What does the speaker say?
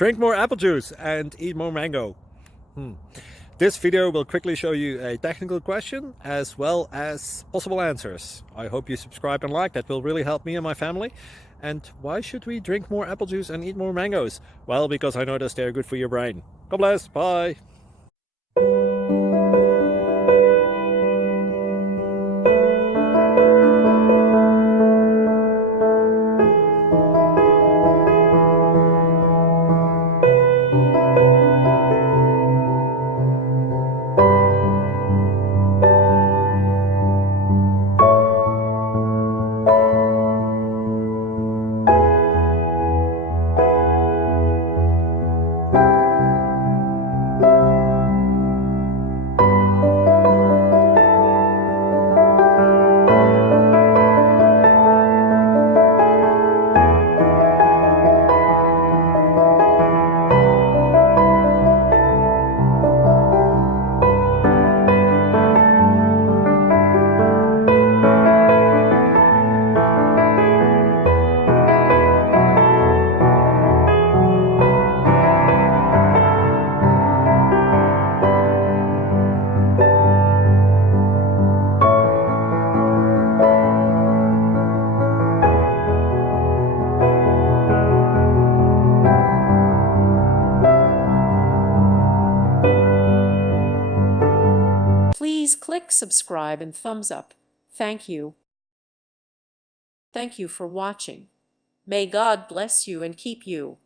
Drink more apple juice and eat more mango. This video will quickly show you a technical question as well as possible answers. I hope you subscribe and like, that will really help me and my family. And why should we drink more apple juice and eat more mangoes? Well, because I noticed they're good for your brain. God bless, bye! Please click subscribe and thumbs up. Thank you. Thank you for watching. May God bless you and keep you.